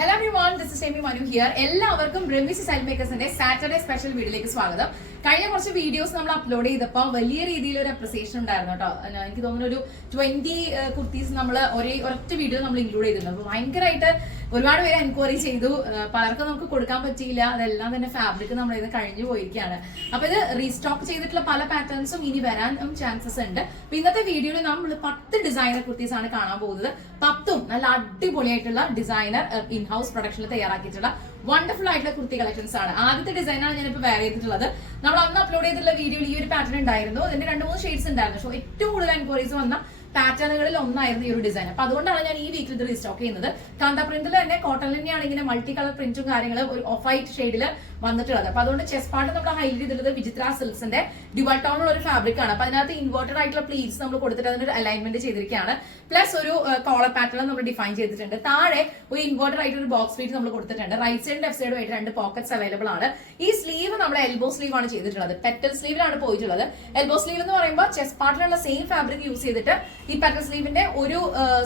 Hello everyone, this is Amy Manu here. എല്ലാവർക്കും ബ്രഹ്മിസ് style മേക്കേഴ്സിന്റെ Saturday special വീഡിയോയിലേക്ക് സ്വാഗതം. കഴിഞ്ഞ കുറച്ച് വീഡിയോസ് നമ്മൾ അപ്ലോഡ് ചെയ്തപ്പോൾ വലിയ രീതിയിൽ ഒരു അപ്രിസിയേഷൻ ഉണ്ടായിരുന്നു കേട്ടോ. എനിക്ക് തോന്നുന്നു ഒരു 20 കുർത്തീസ് നമ്മൾ ഒരൊറ്റ വീഡിയോ നമ്മൾ ഇൻക്ലൂഡ് ചെയ്തിട്ടുണ്ട്. അപ്പോൾ ഭയങ്കരമായിട്ട് ഒരുപാട് പേര് എൻക്വയറി ചെയ്തു. പലർക്കും നമുക്ക് കൊടുക്കാൻ പറ്റിയില്ല. അതെല്ലാം തന്നെ ഫാബ്രിക് നമ്മൾ ഇത് കഴിഞ്ഞു പോയിരിക്കുകയാണ്. അപ്പൊ ഇത് റീസ്റ്റോക്ക് ചെയ്തിട്ടുള്ള പല പാറ്റേൺസും ഇനി വരാൻ ചാൻസസ് ഉണ്ട്. അപ്പൊ ഇന്നത്തെ വീഡിയോയിൽ നമ്മൾ 10 ഡിസൈനർ കുർത്തീസ് ആണ് കാണാൻ പോകുന്നത്. 10ഉം നല്ല അടിപൊളിയായിട്ടുള്ള ഡിസൈനർ ഇൻ ഹൗസ് പ്രൊഡക്ഷനിൽ തയ്യാറാക്കിയിട്ടുള്ള വണ്ടർഫുൾ ആയിട്ടുള്ള കുർത്തി കളക്ഷൻസ് ആണ്. ആദ്യത്തെ ഡിസൈനാണ് ഞാനിപ്പോൾ വെയർ ചെയ്തിട്ടുള്ളത്. നമ്മൾ അന്ന് അപ്ലോഡ് ചെയ്തിട്ടുള്ള വീഡിയോയിൽ ഈ ഒരു പാറ്റേൺ ഉണ്ടായിരുന്നു. അതിന്റെ 2-3 ഷെയ്ഡ്സ് ഉണ്ടായിരുന്നു. സോ ഏറ്റവും കൂടുതൽ എൻക്വയറീസ് വന്ന പാറ്റേണുകളിൽ ഒന്നായിരുന്നു ഈ ഒരു ഡിസൈൻ. അപ്പൊ അതുകൊണ്ടാണ് ഞാൻ ഈ വീക്കിൽ ഇത് റീസ്റ്റോക്ക് ചെയ്യുന്നത്. കാന്ത പ്രിന്റിൽ തന്നെ കോട്ടൺ തന്നെയാണ് ഇങ്ങനെ മൾട്ടി കളർ പ്രിന്റും കാര്യങ്ങളും ഒരു ഓഫ് വൈറ്റ് ഷെയ്ഡിൽ വന്നിട്ടുള്ളത്. അപ്പൊ അതുകൊണ്ട് ചെസ്റ്റ് പാർട്ട് നമ്മൾ ഹൈലൈറ്റ് ചെയ്തിട്ടുള്ളത് വിചിത്ര സിൽക്സിന്റെ ഡ്യുവൽ ടോണുള്ള ഒരു ഫാബ്രിക് ആണ്. അപ്പൊ അതിനകത്ത് ഇൻവേർട്ടഡ് ആയിട്ടുള്ള പ്ലീറ്റ്സ് നമ്മൾ കൊടുത്തിട്ട് അതിനൊരു അലൈൻമെന്റ് ചെയ്തിരിക്കുകയാണ്. പ്ലസ് ഒരു കോളർ പാറ്റേൺ നമ്മൾ ഡിഫൈൻ ചെയ്തിട്ടുണ്ട്. താഴെ ഒരു ഇൻവേർട്ടഡ് ആയിട്ട് ഒരു ബോക്സ് പ്ലീറ്റ് നമ്മൾ കൊടുത്തിട്ടുണ്ട്. റൈറ്റ് സൈഡ് ലെഫ്റ്റ് സൈഡും ആയിട്ട് 2 പോക്കറ്റ്സ് അവൈലബിൾ ആണ്. ഈ സ്ലീവ് നമ്മുടെ എൽബോ സ്ലീവ് ആണ് ചെയ്തിട്ടുള്ളത്. പെറ്റൽ സ്ലീവിലാണ് പോയിട്ടുള്ളത്. എൽബോ സ്ലീവ് എന്ന് പറയുമ്പോൾ ചെസ്റ്റ് പാർട്ടിലുള്ള സെയിം ഫാബ്രിക് യൂസ് ചെയ്തിട്ട് ഈ പെറ്റൽ സ്ലീവിന്റെ ഒരു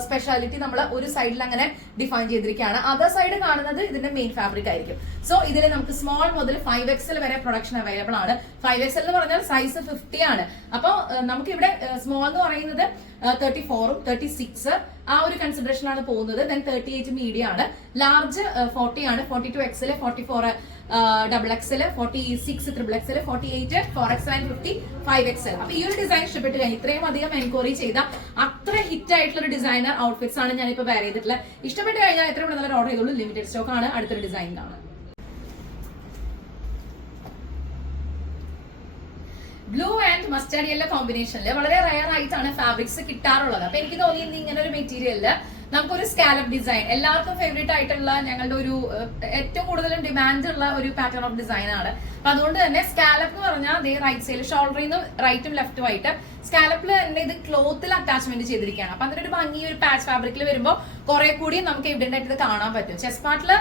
സ്പെഷ്യാലിറ്റി നമ്മൾ ഒരു സൈഡിൽ അങ്ങനെ ഡിഫൈൻ ചെയ്തിരിക്കുകയാണ്. അതർ സൈഡ് കാണുന്നത് ഇതിന്റെ മെയിൻ ഫാബ്രിക് ആയിരിക്കും. സോ ഇതിൽ നമുക്ക് സ്മോൾ മുതൽ 5XL വരെ പ്രൊഡക്ഷൻ അവൈലബിൾ ആണ്. 5XL എന്ന് പറഞ്ഞാൽ സൈസ് 50 ആണ്. അപ്പൊ നമുക്ക് ഇവിടെ സ്മോൾ എന്ന് പറയുന്നത് 34ഉം 36 ആ ഒരു കൺസിഡറേഷനാണ് പോകുന്നത്. ദെൻ 38 മീഡിയം ആണ്. ലാർജ് 40 ആണ്. 42XL, 44 XXL, 46 XXL, 48 4XL and 50 5XL. അപ്പൊ ഈ ഒരു ഡിസൈൻ ഇഷ്ടപ്പെട്ട് കഴിഞ്ഞു. ഇത്രയും അധികം എൻക്വയറി ചെയ്ത അത്ര ഹിറ്റ് ആയിട്ടുള്ള ഒരു ഡിസൈനർ ഔട്ട്ഫിറ്റ്സ് ആണ് ഞാനിപ്പോ വെയർ ചെയ്തിട്ടുള്ളത്. ഇഷ്ടപ്പെട്ട് കഴിഞ്ഞാൽ എത്ര പെട്ടെന്ന് ഓർഡർ ചെയ്തോളൂ. ലിമിറ്റഡ് സ്റ്റോക്ക് ആണ്. അടുത്തൊരു ഡിസൈൻ കാണാം. ബ്ലൂ ആൻഡ് മസ്റ്റാർഡ് യെല്ലോ കോമ്പിനേഷനിൽ വളരെ റയർ ആയിട്ടാണ് ഫാബ്രിക്സ് കിട്ടാറുള്ളത്. അപ്പൊ എനിക്ക് തോന്നി ഇങ്ങനെ ഒരു മെറ്റീരിയലില് നമുക്കൊരു സ്കാലപ്പ് ഡിസൈൻ എല്ലാവർക്കും ഫേവറേറ്റ് ആയിട്ടുള്ള ഞങ്ങളുടെ ഒരു ഏറ്റവും കൂടുതലും ഡിമാൻഡ് ഉള്ള ഒരു പാറ്റേൺ ഓഫ് ഡിസൈൻ ആണ്. അപ്പൊ അതുകൊണ്ട് തന്നെ സ്കാലപ്പ് എന്ന് പറഞ്ഞാൽ റൈറ്റ് സൈഡിൽ ഷോൾഡറിൽ നിന്ന് റൈറ്റും ലെഫ്റ്റും ആയിട്ട് സ്കാലപ്പിൽ തന്നെ ഇത് ക്ലോത്തിൽ അറ്റാച്ച്മെന്റ് ചെയ്തിരിക്കുകയാണ്. അപ്പൊ അതിനൊരു ഭംഗി ഒരു പാച്ച് ഫാബ്രിക്കിൽ വരുമ്പോൾ കുറെ കൂടി നമുക്ക് എവിഡന്റ് ആയിട്ട് ഇത് കാണാൻ പറ്റും. ചെസ്റ്റ് പാർട്ടില്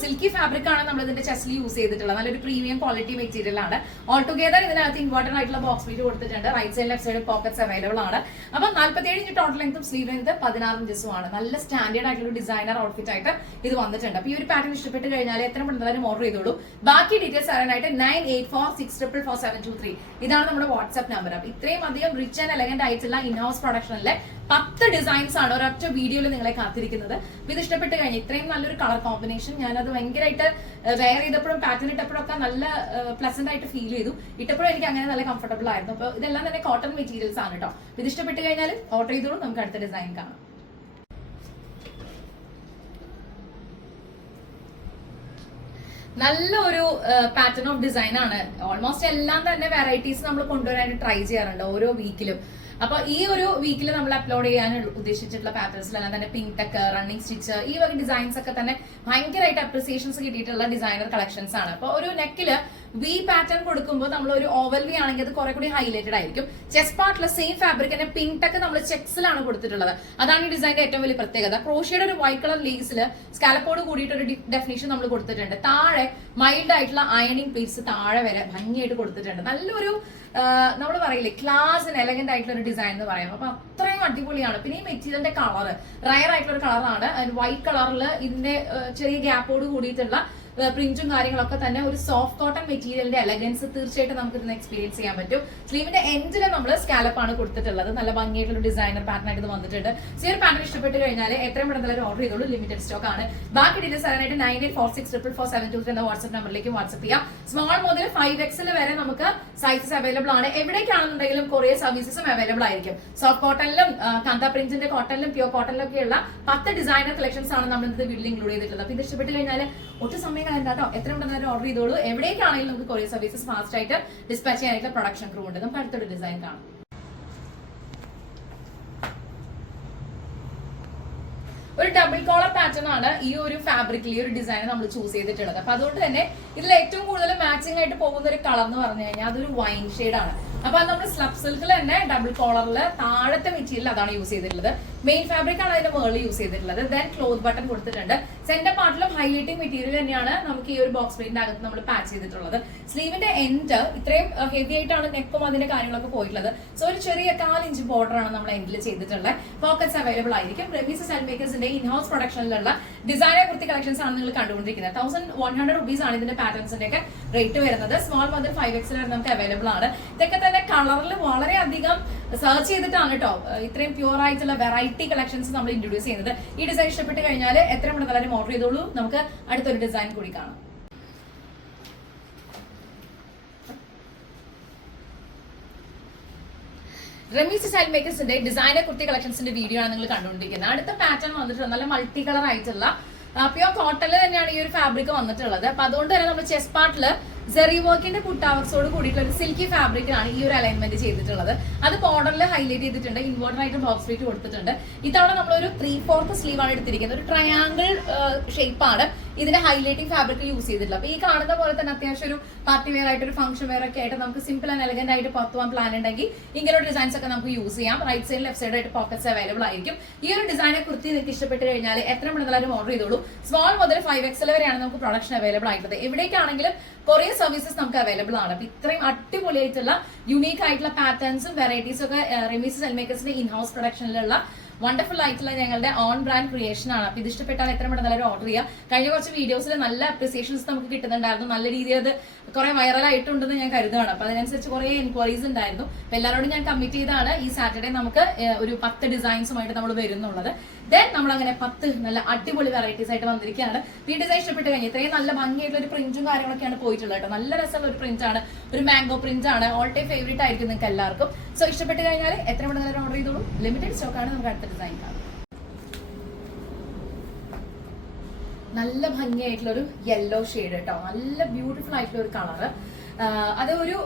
സിൽക്കി ഫാബ്രിക് ആണ് നമ്മൾ ഇതിന്റെ ചെസ്റ്റിൽ യൂസ് ചെയ്തിട്ടുള്ളത്. നല്ലൊരു പ്രീമിയം ക്വാളിറ്റി മെറ്റീരിയൽ ആണ്. ഓൾ ടുഗെദർ ഇതിനകത്ത് ഇമ്പോർട്ടന്റ് ആയിട്ടുള്ള ബോക്സ് പ്ലീറ്റ് കൊടുത്തിട്ടുണ്ട്. Right side left side pockets available ആണ്. അപ്പൊ 47 ഇഞ്ച് ടോട്ടൽ ലെങ്ത്തും സ്ലീവ് ലെങ്ത് 16 ഇഞ്ചസും ആണ്. നല്ല സ്റ്റാൻഡേർഡ് ആയിട്ടുള്ള ഡിസൈനർ ഔട്ട്ഫിറ്റ് ആയിട്ട് ഇത് വന്നിട്ടുണ്ട്. അപ്പൊ ഈ ഒരു പാറ്റേൺ ഇഷ്ടപ്പെട്ട് കഴിഞ്ഞാൽ എത്ര പെട്ടെന്ന് ഓർഡർ ചെയ്തോളൂ. ബാക്കി ഡീറ്റെയിൽസ് അറിയാനായിട്ട് 9846444723 ഇതാണ് നമ്മുടെ വാട്സ്ആപ്പ് നമ്പർ. അപ്പൊ ഇത്രയും അധികം റിച്ച് ആൻഡ് എലഗന്റ് ആയിട്ടുള്ള ഇൻഹൗസ് പ്രൊഡക്ഷനിലെ 10 ഡിസൈൻസ് ആണ് ഒരൊറ്റ വീഡിയോയിൽ നിങ്ങളെ കാത്തിരിക്കുന്നത്. അപ്പൊ ഇത് ഇഷ്ടപ്പെട്ട് കഴിഞ്ഞാൽ ഇത്രയും നല്ലൊരു കളർ കോമ്പിനേഷൻ ഞാനത് ഭയങ്കരമായിട്ട് വെയർ ചെയ്തപ്പോഴും പാറ്റേൺ ഇട്ടപ്പോഴും ഒക്കെ നല്ല പ്ലസന്റ് ആയിട്ട് ഫീൽ ചെയ്തു. ഇട്ടപ്പോഴും എനിക്ക് അങ്ങനെ നല്ല കംഫർട്ടബിൾ ആയിരുന്നു. അപ്പൊ ഇതെല്ലാം തന്നെ കോട്ടൺ മെറ്റീരിയൽസ് ആണ് കേട്ടോ. ഇത് ഇഷ്ടപ്പെട്ട് കഴിഞ്ഞാൽ ഓർഡർ ചെയ്തോളൂ. നമുക്ക് അടുത്ത ഡിസൈൻ കാണാം. നല്ലൊരു പാറ്റേൺ ഓഫ് ഡിസൈൻ ആണ്. ഓൾമോസ്റ്റ് എല്ലാം തന്നെ വെറൈറ്റീസ് നമ്മൾ കൊണ്ടുവരാനായിട്ട് ട്രൈ ചെയ്യാറുണ്ട് ഓരോ വീക്കിലും. അപ്പൊ ഈ ഒരു വീക്കിൽ നമ്മൾ അപ്ലോഡ് ചെയ്യാൻ ഉദ്ദേശിച്ചിട്ടുള്ള പാറ്റേൺസിലെല്ലാം തന്നെ പിങ്ക് ടെക്ക്, റണ്ണിങ് സ്റ്റിച്ച്, ഈ വക ഡിസൈൻസ് ഒക്കെ തന്നെ ഭയങ്കരമായിട്ട് അപ്രിസിയേഷൻസ് കിട്ടിയിട്ടുള്ള ഡിസൈനർ കളക്ഷൻസ് ആണ്. അപ്പൊ ഒരു നെക്കില് വി പാറ്റേൺ കൊടുക്കുമ്പോൾ നമ്മൾ ഒരു ഓവൽ വി ആണെങ്കിൽ അത് കുറെ കൂടി ഹൈലൈറ്റഡ് ആയിരിക്കും. ചെസ്റ്റ് പാർട്ടിലെ സെയിം ഫാബ്രിക് തന്നെ പിങ്ക് ടെക്ക് നമ്മൾ ചെക്സിലാണ് കൊടുത്തിട്ടുള്ളത്. അതാണ് ഈ ഡിസൈനിന്റെ ഏറ്റവും വലിയ പ്രത്യേകത. ക്രോഷ്യയുടെ ഒരു വൈറ്റ് കളർ ലീവ്സിൽ സ്കാലപ്പോട് കൂടിയിട്ട് ഒരു ഡെഫിനേഷൻ നമ്മൾ കൊടുത്തിട്ടുണ്ട്. താഴെ മൈൽഡ് ആയിട്ടുള്ള അയണിങ് പ്ലീറ്റ്സ് താഴെ വരെ ഭംഗിയായിട്ട് കൊടുത്തിട്ടുണ്ട്. നല്ലൊരു നമ്മൾ പറയില്ലേ ക്ലാസ് ആൻഡ് എലഗന്റ് ആയിട്ടുള്ള ഒരു ഡിസൈൻ എന്ന് പറയുമ്പോൾ അപ്പൊ അത്രയും അടിപൊളിയാണ്. പിന്നെ ഈ മെറ്റീരിയലിന്റെ കളർ റയർ ആയിട്ടുള്ള ഒരു കളറാണ്. വൈറ്റ് കളറിൽ ഇതിന്റെ ചെറിയ ഗ്യാപ്പോട് കൂടിയിട്ടുള്ള പ്രിന്റും കാര്യങ്ങളൊക്കെ തന്നെ ഒരു സോഫ്റ്റ് കോട്ടൺ മെറ്റീരിയലിന്റെ എലഗൻസ് തീർച്ചയായിട്ടും നമുക്ക് ഇതിന് എക്സ്പീരിയൻസ് ചെയ്യാൻ പറ്റും. സ്ലീവിന്റെ എൻഡിൽ നമ്മൾ സ്കാലപ്പ് ആണ് കൊടുത്തിട്ടുള്ളത്. നല്ല ഭംഗിയായിട്ടുള്ള ഡിസൈനർ പാറ്റേൺ ആയിട്ട് ഇത് വന്നിട്ടുണ്ട്. സോ ഈ ഒരു പാറ്റേൺ ഇഷ്ടപ്പെട്ട് കഴിഞ്ഞാൽ എത്രയും പെട്ടെന്ന് ഓർഡർ ചെയ്തോളൂ. ലിമിറ്റഡ് സ്റ്റോക്ക് ആണ്. ബാക്കി ഡീറ്റെയിൽസ് അറിയാനായിട്ട് 9846444723 എന്ന വാട്സ്ആപ്പ് നമ്പറിലേക്ക് വാട്സ്ആപ്പ് ചെയ്യാം. സ്മോൾ മുതൽ 5XL വരെ നമുക്ക് സൈസസ് അവൈലബിൾ ആണ്. എവിടേക്കാണെന്നുണ്ടെങ്കിലും കൊറിയർ സർവീസസും അവൈലബിൾ ആയിരിക്കും. സോഫ്റ്റ് കോട്ടണിലും കാന്ത പ്രിന്റിന്റെ കോട്ടണിലും പ്യൂർ കോട്ടണിലും ഒക്കെയുള്ള 10 ഡിസൈനർ കളക്ഷൻസ് ആണ് നമ്മൾ ഇന്നത്തെ വീഡിയോയിൽ ഇൻക്ലൂഡ് ചെയ്തിട്ടുള്ളത്. അപ്പൊ ഇത് ഇഷ്ടപ്പെട്ട് കഴിഞ്ഞാൽ ഒട്ടും സമയം കളയണ്ടാട്ടോ. എത്രയും പെട്ടെന്ന് ഓർഡർ ചെയ്തോളൂ. എവിടേക്കാണെങ്കിലും നമുക്ക് കൊറിയർ സർവീസസ് ഫാസ്റ്റ് ആയിട്ട് ഡിസ്പാച്ച് ചെയ്യാനായിട്ടുള്ള പ്രൊഡക്ഷൻ ക്രൂ ഉണ്ട്. നമുക്ക് അടുത്തൊരു ഡിസൈൻ കാണാം. ഒരു ഡബിൾ കോളർ പാറ്റേൺ ആണ് ഈ ഒരു ഫാബ്രിക്കിൽ ഈ ഒരു ഡിസൈൻ നമ്മൾ ചൂസ് ചെയ്തിട്ടുള്ളത്. അപ്പൊ അതുകൊണ്ട് തന്നെ ഇതിൽ ഏറ്റവും കൂടുതൽ മാച്ചിങ് ആയിട്ട് പോകുന്ന ഒരു കളർ എന്ന് പറഞ്ഞു കഴിഞ്ഞാൽ അതൊരു വൈൻ ഷെയ്ഡ് ആണ്. അപ്പൊ അത് നമ്മൾ സ്ലബ് സിൽക്കിൽ തന്നെ ഡബിൾ കോളറിൽ താഴത്തെ മെറ്റീരിയൽ അതാണ് യൂസ് ചെയ്തിട്ടുള്ളത്. മെയിൻ ഫാബ്രിക് ആണ് അതിന്റെ മേളിൽ യൂസ് ചെയ്തിട്ടുള്ളത്. ദെൻ ക്ലോത്ത് ബട്ടൺ കൊടുത്തിട്ടുണ്ട്. സെന്റർ പാർട്ടിലും ഹൈലൈറ്റിംഗ് മെറ്റീരിയൽ തന്നെയാണ് നമുക്ക് ഈ ഒരു ബോക്സ് പ്രിന്റിന്റെ അകത്ത് നമ്മൾ പാച്ച് ചെയ്തിട്ടുള്ളത്. സ്ലീവിന്റെ എൻഡ് ഇത്രയും ഹെവി ആയിട്ടാണ് നെക്കും അതിന്റെ കാര്യങ്ങളൊക്കെ പോയിട്ടുള്ളത്. സോ ഒരു ചെറിയ 4 ഇഞ്ച് ബോർഡർ ആണ് നമ്മൾ എൻഡിൽ ചെയ്തിട്ടുള്ളത്. പോക്കറ്റ്സ് അവൈലബിൾ ആയിരിക്കും. റെമീസ് സ്റ്റൈൽ മേക്കേഴ്സിന്റെ ഇൻഹൗസ് പ്രൊഡക്ഷനിലുള്ള ഡിസൈനർ കുർത്തി കളക്ഷൻസ് ആണ് നിങ്ങൾ കണ്ടുകൊണ്ടിരിക്കുന്നത്. 1100 rupees ആണ് ഇതിന്റെ പാറ്റേൺസിന്റെ ഒക്കെ റേറ്റ് വരുന്നത്. സ്മോൾ മുതൽ 5XL വരെ നമുക്ക് അവൈലബിൾ ആണ്. ഇതൊക്കെ തന്നെ കളറിൽ വളരെയധികം സെർച്ച് ചെയ്തിട്ടാണ് കേട്ടോ ഇത്രയും പ്യൂർ ആയിട്ടുള്ള വെറൈറ്റി കളക്ഷൻസ് നമ്മൾ ഇൻട്രൊഡ്യൂസ് ചെയ്യുന്നത്. ഈ ഡിസൈൻ ഇഷ്ടപ്പെട്ട് കഴിഞ്ഞാൽ എത്ര മണി വളരെ ഓർഡർ ചെയ്തോളൂ. നമുക്ക് അടുത്തൊരു ഡിസൈൻ കൂടി കാണാം. റെമീസ് സ്റ്റൈൽ മേക്കേഴ്സിന്റെ ഡിസൈനർ കുർത്തി കളക്ഷൻസിന്റെ വീഡിയോ ആണ് നിങ്ങൾ കണ്ടുകൊണ്ടിരിക്കുന്നത്. അടുത്ത പാറ്റേൺ വന്നിട്ട് നല്ല മൾട്ടി കളർ ആയിട്ടുള്ള പ്യൂർ കോട്ടണിൽ തന്നെയാണ് ഈ ഒരു ഫാബ്രിക് വന്നിട്ടുള്ളത്. അപ്പൊ അതുകൊണ്ട് തന്നെ നമ്മൾ ചെസ്റ്റ് പാർട്ടില് സെറി വർക്കിന്റെ പുട്ടാവർക്സോട് കൂടിയിട്ടുള്ള ഒരു സിൽക്കി ഫാബ്രിക്കിലാണ് ഈ ഒരു അലൈൻമെന്റ് ചെയ്തിട്ടുള്ളത്. അത് ബോർഡറിൽ ഹൈലൈറ്റ് ചെയ്തിട്ടുണ്ട്. ഇൻവേർട്ടർ ആയിട്ട് ബോക്സ് പ്ലേറ്റ് കൊടുത്തിട്ടുണ്ട്. ഇതവണ നമ്മളൊരു 3/4 സ്ലീവ് ആണ് എടുത്തിരിക്കുന്നത്. ഒരു ട്രയാങ്കിൾ ഷേപ്പ് ആണ് ഇതിന്റെ ഹൈലൈറ്റിംഗ് ഫാബ്രിക് യൂസ് ചെയ്തിട്ടുള്ളത്. അപ്പൊ ഈ കാണുന്ന പോലെ തന്നെ അത്യാവശ്യം ഒരു പാർട്ടി വെയർ ആയിട്ട് ഒരു ഫംഗ്ഷൻ വെയർ ഒക്കെ ആയിട്ട് നമുക്ക് സിമ്പിൾ ആൻഡ് എലഗന്റ് ആയിട്ട് പുറത്തു പോകാൻ പ്ലാൻ ഉണ്ടെങ്കിൽ ഇങ്ങനെയുള്ള ഡിസൈൻസ് ഒക്കെ നമുക്ക് യൂസ് ചെയ്യാം. റൈറ്റ് സൈഡ് ലെഫ്റ്റ് സൈഡ് ആയിട്ട് പോക്കറ്റ്സ് അവൈലബിൾ ആയിരിക്കും. ഈ ഒരു ഡിസൈനെ കുറിച്ച് നിങ്ങൾക്ക് ഇഷ്ടപ്പെട്ട് കഴിഞ്ഞാൽ എത്ര മണിന്നാലും ഓർഡർ ചെയ്തോളൂ. സ്മോൾ മുതൽ 5XL വരെയാണ് നമുക്ക് പ്രൊഡക്ഷൻ അവൈലബിൾ ആയിട്ടുള്ളത്. എവിടേക്കാണെങ്കിലും കൊറിയർ സർവീസസ് നമുക്ക് അവൈലബിൾ ആണ്. അപ്പൊ ഇത്രയും അടിപൊളിയായിട്ടുള്ള യുണീക്ക് ആയിട്ടുള്ള പാറ്റേൺസും വെറൈറ്റീസും ഒക്കെ റെമീസ് സ്റ്റൈൽ മേക്കേഴ്സിന്റെ ഇൻഹൗസ് പ്രൊഡക്ഷനിലുള്ള വണ്ടർഫുൾ ആയിട്ടുള്ള ഞങ്ങളുടെ ഓൺ ബ്രാൻഡ് ക്രിയേഷൻ ആണ്. അപ്പൊ ഇത് ഇഷ്ടപ്പെട്ടാൽ എത്ര മണി നല്ലൊരു ഓർഡർ ചെയ്യാം. കഴിഞ്ഞ കുറച്ച് വീഡിയോസിൽ നല്ല അപ്രിസിയേഷൻസ് നമുക്ക് കിട്ടുന്നുണ്ടായിരുന്നു. നല്ല രീതിയിൽ അത് കുറെ വൈറൽ ആയിട്ടുണ്ടെന്ന് ഞാൻ കരുതുകയാണ്. അപ്പൊ അതിനനുസരിച്ച് കുറെ എൻക്വയറീസ് ഉണ്ടായിരുന്നു. അപ്പൊ എല്ലാവരോടും ഞാൻ കമ്മിറ്റ് ചെയ്താണ് ഈ സാറ്റർഡേ നമുക്ക് ഒരു 10 ഡിസൈൻസുമായിട്ട് നമ്മൾ വരുന്നുള്ളത്. ദെൻ നമ്മൾ അങ്ങനെ 10 നല്ല അടിപൊളി വെറൈറ്റീസ് ആയിട്ട് വന്നിരിക്കുകയാണ്. ഈ ഡിസൈൻ ഇഷ്ടപ്പെട്ട് കഴിഞ്ഞാൽ ഇത്രയും നല്ല ഭംഗിയായിട്ടുള്ള ഒരു പ്രിന്റും കാര്യങ്ങളൊക്കെയാണ് പോയിട്ടുള്ളത് കേട്ടോ. നല്ല രസമുള്ള ഒരു പ്രിന്റ് ആണ്. ഒരു മാംഗോ പ്രിന്റ് ആണ്. ഓൾ ടൈം ഫേവറേറ്റ് ആയിരിക്കും നിങ്ങൾക്ക് എല്ലാവർക്കും. സോ ഇഷ്ടപ്പെട്ട് കഴിഞ്ഞാൽ എത്ര മണി നേരം ഓർഡർ ചെയ്തോളൂ. ലിമിറ്റഡ് സ്റ്റോക്ക് ആണ്. നമുക്ക് അടുത്ത ഡിസൈൻ കാണാം. നല്ല ഭംഗിയായിട്ടുള്ള ഒരു യെല്ലോ ഷെയ്ഡ് കേട്ടോ. നല്ല ബ്യൂട്ടിഫുൾ ആയിട്ടുള്ള ഒരു കളറ്. അത് ഒരു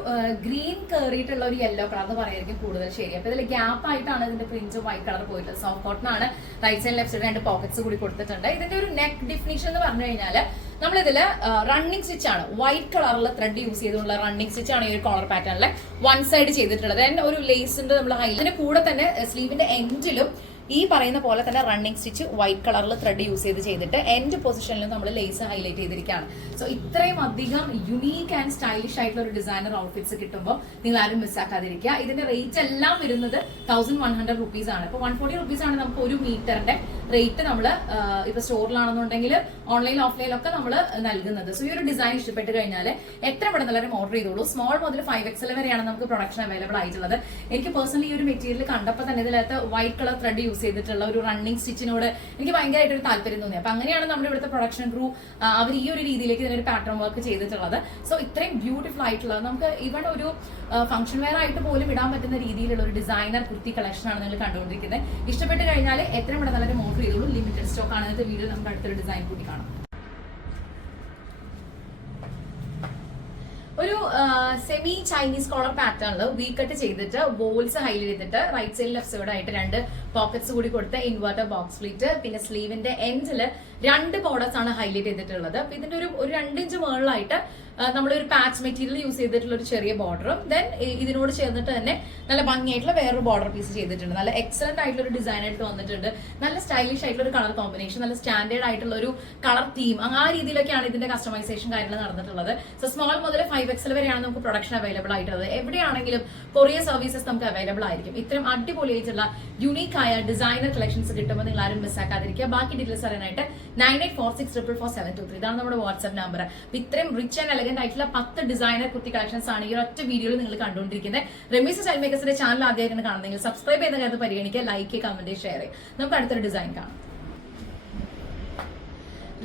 ഗ്രീൻ കയറിയിട്ടുള്ള ഒരു യെല്ലോ കളർ എന്ന് പറയായിരിക്കും കൂടുതൽ ശരി. അപ്പൊ ഇതിൽ ഗ്യാപ്പ് ആയിട്ടാണ് ഇതിന്റെ പ്രിന്റ് വൈറ്റ് കളർ പോയിട്ടുള്ളത്. സോഫ്റ്റ് കോട്ടൺ ആണ്. Right side left side 2 pockets കൂടി കൊടുത്തിട്ടുണ്ട്. ഇതിന്റെ ഒരു നെക്ക് ഡിഫിനിഷൻ എന്ന് പറഞ്ഞു കഴിഞ്ഞാൽ നമ്മളിതില് റണ്ണിങ് സ്റ്റിച്ച് ആണ്. വൈറ്റ് കളറിൽ ത്രെഡ് യൂസ് ചെയ്തുള്ള റണ്ണിങ് സ്റ്റിച്ച് ആണ് ഈ ഒരു കോളർ പാറ്റേണിലെ വൺ സൈഡ് ചെയ്തിട്ടുള്ളത്. ഒരു ലേസിന്റെ നമ്മൾ ഇതിന്റെ കൂടെ തന്നെ സ്ലീവിന്റെ എൻഡിലും ഈ പറയുന്ന പോലെ തന്നെ റണ്ണിങ് സ്റ്റിച്ച് വൈറ്റ് കളറിൽ ത്രെഡ് യൂസ് ചെയ്തിട്ട് എൻഡ് പൊസിഷനിലും നമ്മൾ ലേസ് ഹൈലൈറ്റ് ചെയ്തിരിക്കുകയാണ്. സോ ഇത്രയും അധികം യുണീക്ക് ആൻഡ് സ്റ്റൈലിഷ് ആയിട്ടുള്ള ഒരു ഡിസൈനർ ഔട്ട്ഫിറ്റ്സ് കിട്ടുമ്പോൾ നിങ്ങൾ ആരും മിസ്സാക്കാതിരിക്കുക. ഇതിന്റെ റേറ്റ് എല്ലാം വരുന്നത് 1100 rupees ആണ്. ഇപ്പൊ 140 rupees ആണ് നമുക്ക് ഒരു മീറ്ററിന്റെ റേറ്റ് നമ്മൾ ഇപ്പൊ സ്റ്റോറിലാണെന്നുണ്ടെങ്കിൽ ഓൺലൈൻ ഓഫ്ലൈനിലൊക്കെ നമ്മൾ നൽകുന്നത്. സോ ഈ ഒരു ഡിസൈൻ ഇഷ്ടപ്പെട്ട് കഴിഞ്ഞാൽ എത്ര പെട്ടെന്ന് ഓർഡർ ചെയ്തോളൂ. സ്മോൾ മുതൽ 5XL വരെയാണ് നമുക്ക് പ്രൊഡക്ഷൻ അവൈലബിൾ ആയിട്ടുള്ളത്. എനിക്ക് പേഴ്സണലി ഈ ഒരു മെറ്റീരിയൽ കണ്ടപ്പോൾ തന്നെ ഇതിനകത്ത് വൈറ്റ് കളർ ത്രെഡ് യൂസ് ചെയ്തിട്ടുള്ള ഒരു റണ്ണിങ് സ്റ്റിച്ചിനോട് എനിക്ക് ഭയങ്കരമായിട്ട് ഒരു താല്പര്യം തോന്നി. അപ്പൊ അങ്ങനെയാണ് നമ്മുടെ ഇവിടുത്തെ പ്രൊഡക്ഷൻ ക്രൂ അവർ ഈ ഒരു രീതിയിലേക്ക് ഇതിനൊരു പാറ്റേൺ വർക്ക് ചെയ്തിട്ടുള്ളത്. സോ ഇത്രയും ബ്യൂട്ടിഫുൾ ആയിട്ടുള്ളത് നമുക്ക് ഇവിടെ ഒരു ഫംഗ്ഷൻ വെയർ ആയിട്ട് പോലും ഇടാൻ പറ്റുന്ന രീതിയിലുള്ള ഒരു ഡിസൈനർ കുർത്തി കളക്ഷൻ ആണ് നിങ്ങൾ കണ്ടുകൊണ്ടിരിക്കുന്നത്. ഇഷ്ടപ്പെട്ട് കഴിഞ്ഞാൽ എത്രയും പെട്ടെന്ന് ഓർഡർ ചെയ്തോളൂ. ലിമിറ്റഡ് സ്റ്റോക്ക് ആണ്. ഇന്നത്തെ വീഡിയോ നമുക്ക് അടുത്തൊരു ഡിസൈൻ കൂടി കാണാം. ഒരു സെമി ചൈനീസ് കോളർ പാറ്റേണില് വി കട്ട് ചെയ്തിട്ട് ബോൾസ് ഹൈലൈറ്റ് ചെയ്തിട്ട് റൈറ്റ് സൈഡ് ലെഫ്റ്റ് സൈഡ് ആയിട്ട് 2 പോക്കറ്റ്സ് കൂടി കൊടുത്ത് ഇൻവേർട്ടർ ബോക്സ് പ്ലീറ്റ്, പിന്നെ സ്ലീവിന്റെ എൻഡില് 2 ബോർഡേഴ്സ് ആണ് ഹൈലൈറ്റ് ചെയ്തിട്ടുള്ളത്. അപ്പൊ ഇതിന്റെ ഒരു 2 ഇഞ്ച് മുകളിലായിട്ട് നമ്മളൊരു പാച്ച് മെറ്റീരിയൽ യൂസ് ചെയ്തിട്ടുള്ള ഒരു ചെറിയ ബോർഡറും ദെൻ ഇതിനോട് ചേർന്നിട്ട് തന്നെ നല്ല ഭംഗിയായിട്ടുള്ള വേറൊരു ബോർഡർ പീസ് ചെയ്തിട്ടുണ്ട്. നല്ല എക്സലന്റ് ആയിട്ടുള്ള ഒരു ഡിസൈൻ ആയിട്ട് വന്നിട്ടുണ്ട്. നല്ല സ്റ്റൈലിഷ് ആയിട്ടുള്ള ഒരു കളർ കോമ്പിനേഷൻ, നല്ല സ്റ്റാൻഡേർഡ് ആയിട്ടുള്ള ഒരു കളർ തീം, ആ രീതിയിലൊക്കെയാണ് ഇതിന്റെ കസ്റ്റമൈസേഷൻ കാര്യങ്ങൾ നടന്നിട്ടുള്ളത്. സോ സ്മോൾ മുതൽ 5XL വരെയാണ് നമുക്ക് പ്രൊഡക്ഷൻ അവൈലബിൾ ആയിട്ടുള്ളത്. എവിടെയാണെങ്കിലും കൊറിയർ സർവീസസ് നമുക്ക് അവൈലബിൾ ആയിരിക്കും. ഇത്രയും അടിപൊളിയായിട്ടുള്ള യുണീക്ക് ആയ ഡിസൈനർ കളക്ഷൻസ് കിട്ടുമ്പോൾ നിങ്ങൾ ആരും മിസ്സാക്കാതിരിക്കുക. ബാക്കി ഡീറ്റെയിൽസ് അറിയാനായിട്ട് 9846444723 ഇതാണ് നമ്മുടെ വാട്സ്ആപ്പ് നമ്പർ. ഇത്രയും റിച്ച് ആൻഡ് എലഗന്റ് ആയിട്ടുള്ള 10 ഡിസൈനർ കുർത്തി കളക്ഷൻസ് ആണ് ഈ ഒറ്റ വീഡിയോയിൽ നിങ്ങൾ കണ്ടുകൊണ്ടിരിക്കുന്നത്. റെമീസ് സ്റ്റൈൽ മേക്കേഴ്സിന്റെ ചാനൽ ആദ്യമായിട്ടാണ് കാണുന്നതെങ്കിൽ സബ്സ്ക്രൈബ് ചെയ്യുന്ന കാര്യം പരിഗണിക്കുക, ലൈക്ക്, കമന്റ്, ഷെയർ ചെയ്യുക. നമുക്ക് അടുത്തൊരു ഡിസൈൻ കാണാം.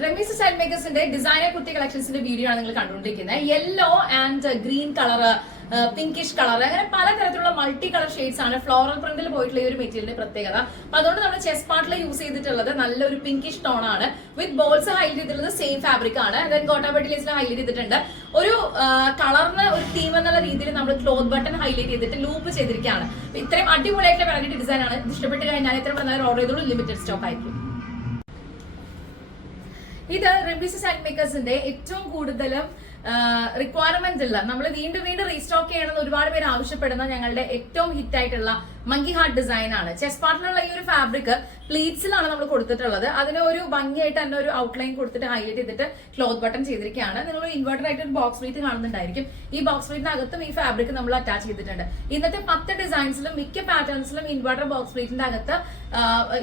റെമീസ് സ്റ്റൈൽ മേക്കേഴ്സിന്റെ ഡിസൈനർ കുർത്തി കളക്ഷൻസിന്റെ വീഡിയോ ആണ് നിങ്ങൾ കണ്ടുകൊണ്ടിരിക്കുന്നത്. Yellow and green colour, pinkish colour, അങ്ങനെ പലതരത്തിലുള്ള മൾട്ടി കളർ ഷെയ്ഡ്സ് ആണ് ഫ്ലോറൽ പ്രിന്റിൽ പോയിട്ടുള്ള ഈ ഒരു മെറ്റീരിയലിന്റെ പ്രത്യേകത. അപ്പൊ അതുകൊണ്ട് നമ്മൾ ചെസ്റ്റ് പാർട്ടിൽ യൂസ് ചെയ്തിട്ടുള്ളത് നല്ലൊരു പിങ്കിഷ് ടോൺ ആണ്. വിത്ത് ബോൾസ് ഹൈലൈറ്റ് ചെയ്തിട്ടുള്ളത് സെയിം ഫാബ്രിക് ആണ്. ദെൻ ഗോട്ടാബട്ടി ലേസിൽ ഹൈലൈറ്റ് ചെയ്തിട്ടുണ്ട്. ഒരു കളറിന് ഒരു തീം എന്നുള്ള രീതിയിൽ നമ്മൾ ക്ലോത്ത് ബട്ടൺ ഹൈലൈറ്റ് ചെയ്തിട്ട് ലൂപ്പ് ചെയ്തിരിക്കുകയാണ്. ഇത്രയും അടിപൊളിയായിട്ടുള്ള വെറൈറ്റി ഡിസൈൻ ആണ്. ഇത് ഇഷ്ടപ്പെട്ട് കഴിഞ്ഞാൽ എത്ര പെട്ടെന്ന് ഓർഡർ ചെയ്തോളൂ. ലിമിറ്റഡ് സ്റ്റോക്ക് ആയിരിക്കും. ഇത് റെമീസ് സ്റ്റൈൽ മേക്കേഴ്സിന്റെ ഏറ്റവും കൂടുതലും റിക്വയർമെന്റ് ഇല്ല, നമ്മൾ വീണ്ടും വീണ്ടും റീസ്റ്റോക്ക് ചെയ്യണമെന്ന് ഒരുപാട് പേര് ആവശ്യപ്പെടുന്ന ഞങ്ങളുടെ ഏറ്റവും ഹിറ്റ് ആയിട്ടുള്ള മങ്കി ഹാർട്ട് ഡിസൈൻ ആണ്. ചെസ്റ്റ് പാർട്ടിലുള്ള ഈ ഒരു ഫാബ്രിക് പ്ലീറ്റ്സിലാണ് നമ്മൾ കൊടുത്തിട്ടുള്ളത്. അതിന് ഒരു ഭംഗിയായിട്ട് തന്നെ ഒരു ഔട്ട്ലൈൻ കൊടുത്തിട്ട് ഹൈലൈറ്റ് ചെയ്തിട്ട് ക്ലോത്ത് ബട്ടൺ ചെയ്തിരിക്കുകയാണ്. നിങ്ങൾ ഇൻവെർട്ടർ ആയിട്ട് ഒരു ബോക്സ് പ്ലീറ്റ് കാണുന്നുണ്ടായിരിക്കും. ഈ ബോക്സ് പ്ലീറ്റിനകത്തും ഈ ഫാബ്രിക് നമ്മൾ അറ്റാച്ച് ചെയ്തിട്ടുണ്ട്. ഇന്നത്തെ 10 ഡിസൈൻസിലും മിക്ക പാറ്റേൺസിലും ഇൻവെർട്ടർ ബോക്സ് പ്ലീറ്റിന്റെ അകത്ത്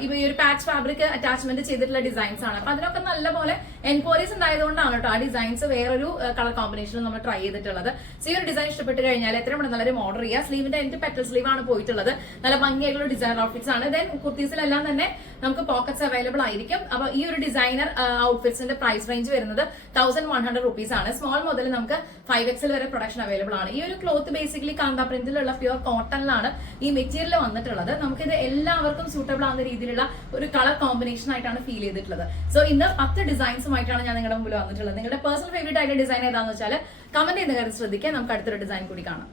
ഈ ഒരു പാച്ച് ഫാബ്രിക് അറ്റാച്ച്മെന്റ് ചെയ്തിട്ടുള്ള ഡിസൈൻസ് ആണ്. അപ്പൊ അതിനൊക്കെ നല്ലപോലെ എൻക്വയറീസ് ഉണ്ടായതുകൊണ്ടാണ് കേട്ടോ ആ ഡിസൈൻസ് വേറൊരു കളർ കോമ്പിനേഷനിൽ നമ്മൾ ട്രൈ ചെയ്തിട്ടുള്ളത്. സോ ഈ ഒരു ഡിസൈൻ ഇഷ്ടപ്പെട്ട് കഴിഞ്ഞാൽ എത്രയും പെട്ടെന്ന് നല്ലൊരു ഓർഡർ ചെയ്യുക. സ്ലീവിന്റെ എൻഡ് പെറ്റൽ സ്ലീവ് ആണ് പോയിട്ടുള്ളത്. നല്ല ഭംഗിയായിട്ടുള്ള ഡിസൈനർ ഔട്ട്ഫിറ്റ്സ് ആണ്. ദെൻ കുർത്തീസിലെല്ലാം തന്നെ നമുക്ക് പോക്കറ്റ്സ് അവൈലബിൾ ആയിരിക്കും. അപ്പൊ ഈ ഒരു ഡിസൈനർ ഔട്ട്ഫിറ്റ്സിന്റെ പ്രൈസ് റേഞ്ച് വരുന്നത് 1100 rupees ആണ്. സ്മോൾ മുതൽ നമുക്ക് 5XL വരെ പ്രൊഡക്ഷൻ അവൈലബിൾ ആണ്. ഈ ഒരു ക്ലോത്ത് ബേസിക്കലി കാന്ത പ്രിന്റിലുള്ള പ്യുവർ കോട്ടണിലാണ് ഈ മെറ്റീരിയൽ വന്നിട്ടുള്ളത്. നമുക്കിത് എല്ലാവർക്കും സൂട്ടബിൾ ആവുന്ന രീതിയിലുള്ള ഒരു കളർ കോമ്പിനേഷൻ ആയിട്ടാണ് ഫീൽ ചെയ്തിട്ടുള്ളത്. സോ ഇന്ന് 10 ഡിസൈൻസുമായിട്ടാണ് ഞാൻ നിങ്ങളുടെ മുമ്പിൽ വന്നിട്ടുള്ളത്. നിങ്ങളുടെ പേഴ്സണൽ ഫേവറേറ്റ് ആയിട്ട് ഡിസൈൻ ഏതാണെന്ന് വെച്ചാൽ കമന്റ് ചെയ്യുന്ന കാര്യം ശ്രദ്ധിക്കുക. നമുക്ക് അടുത്തൊരു ഡിസൈൻ കൂടി കാണാം.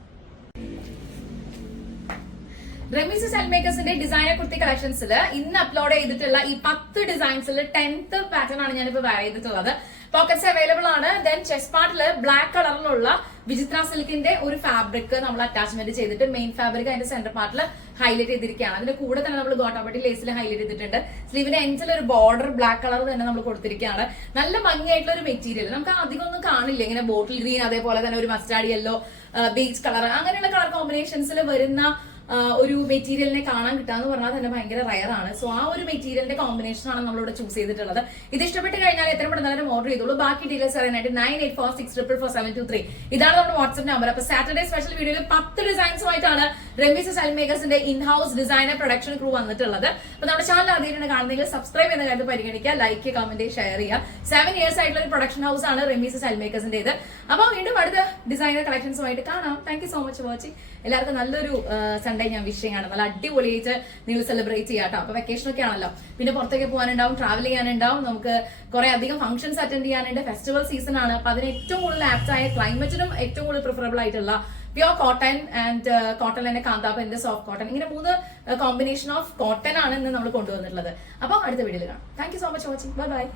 റെമിസ് സെൽമേക്കേഴ്സിന്റെ ഡിസൈനർ കുർത്തി കളക്ഷൻസിൽ ഇന്ന് അപ്ലോഡ് ചെയ്തിട്ടുള്ള ഈ 10 ഡിസൈൻസിൽ 10th പാറ്റേൺ ആണ് ഞാനിപ്പോ വെയർ ചെയ്തിട്ടുള്ളത്. പോക്കറ്റ്സ് അവൈലബിൾ ആണ്. ദെൻ ചെസ്റ്റ് പാർട്ടില് ബ്ലാക്ക് കളറിലുള്ള വിചിത്ര സിൽക്കിന്റെ ഒരു ഫാബ്രിക് നമ്മൾ അറ്റാച്ച്മെന്റ് ചെയ്തിട്ട് മെയിൻ ഫാബ്രിക് അതിന്റെ സെന്റർ പാർട്ടിൽ ഹൈലൈറ്റ് ചെയ്തിരിക്കുകയാണ്. അതിന്റെ കൂടെ തന്നെ നമ്മൾ ഗോട്ടാപട്ടി ലേസിൽ ഹൈലൈറ്റ് ചെയ്തിട്ടുണ്ട്. സ്ലീവിന്റെ എൻഡിൽ ഒരു ബോർഡർ ബ്ലാക്ക് കളർ തന്നെ നമ്മൾ കൊടുത്തിരിക്കുകയാണ്. നല്ല ഭംഗിയായിട്ടുള്ള ഒരു മെറ്റീരിയൽ നമുക്ക് അധികം ഒന്നും കാണില്ല. ഇങ്ങനെ ബോട്ടിൽ ഗ്രീൻ, അതേപോലെ തന്നെ ഒരു മസ്റ്റാർഡ് യെല്ലോ, ബീച്ച് കളർ, അങ്ങനെയുള്ള കളർ കോമ്പിനേഷൻസിൽ വരുന്ന ഒരു മെറ്റീരിയലിനെ കാണാൻ കിട്ടാന്ന് പറഞ്ഞാൽ തന്നെ ഭയങ്കര റയർ ആണ്. സോ ആ ഒരു മെറ്റീരിയലിന്റെ കോമ്പിനേഷൻ ആണ് നമ്മളിവിടെ ചൂസ് ചെയ്തിട്ടുള്ളത്. ഇത് ഇഷ്ടപ്പെട്ട് കഴിഞ്ഞാൽ എത്ര പെട്ടെന്ന് ഓർഡർ ചെയ്തോളൂ. ബാക്കി ഡീറ്റെയിൽസ് അറിയാനായിട്ട് 9846444723 ഇതാണ് നമ്മുടെ വാട്സ്ആപ്പ് നമ്പർ. അപ്പൊ സാറ്റർഡേ സ്പെഷ്യൽ വീഡിയോയിൽ 10 ഡിസൈൻസുമായിട്ടാണ് റെമിസ് സെൽമേക്കേഴ്സിന്റെ ഇൻഹൌസ് ഡിസൈനർ പ്രൊഡക്ഷൻ ക്രൂ വന്നിട്ടുള്ളത്. അപ്പൊ നമ്മുടെ ചാനൽ ആദ്യമായിട്ടാണ് കാണുന്നതെങ്കിൽ സബ്സ്ക്രൈബ് ചെയ്യുന്ന കാര്യത്തിൽ പരിഗണിക്കുക, ലൈക്ക്, കമന്റ്, ഷെയർ ചെയ്യുക. 7 years ആയിട്ടുള്ള ഒരു പ്രൊഡക്ഷൻ ഹൗസ് ആണ് റെമിസ് സെൽമേക്കേഴ്സിന്റെ. അപ്പൊ വീണ്ടും അടുത്ത ഡിസൈനർ കളക്ഷൻസുമായിട്ട് കാണാം. Thank you so much for watching. എല്ലാവർക്കും നല്ലൊരു സൺഡേ ഞാൻ വിഷ് ചെയ്യാണ്. നല്ല അടിപൊളിയായിട്ട് നിങ്ങൾ സെലിബ്രേറ്റ് ചെയ്യാട്ടോ. അപ്പൊ വെക്കേഷൻ ഒക്കെ ആണല്ലോ, പിന്നെ പുറത്തേക്ക് പോകാനുണ്ടാവും, ട്രാവൽ ചെയ്യാനുണ്ടാവും, നമുക്ക് കുറെ അധികം ഫംഗ്ഷൻസ് അറ്റൻഡ് ചെയ്യാനുണ്ട്. ഫെസ്റ്റിവൽ സീസൺ ആണ്. അപ്പൊ അതിന് ഏറ്റവും കൂടുതൽ ആപ്റ്റ് ആയ ക്ലൈമറ്റിനും ഏറ്റവും കൂടുതൽ പ്രിഫറബിൾ ആയിട്ടുള്ള പ്യുവർ കോട്ടൺ ആൻഡ് കോട്ടൺ തന്നെ കാന്താപന്റെ സോഫ്റ്റ് കോട്ടൺ, ഇങ്ങനെ 3 കോമ്പിനേഷൻ ഓഫ് കോട്ടൺ ആണ് ഇന്ന് നമ്മൾ കൊണ്ടുവന്നിട്ടുള്ളത്. അപ്പൊ അടുത്ത വീഡിയോയിൽ കാണാം. Thank you so much for watching. Bye bye.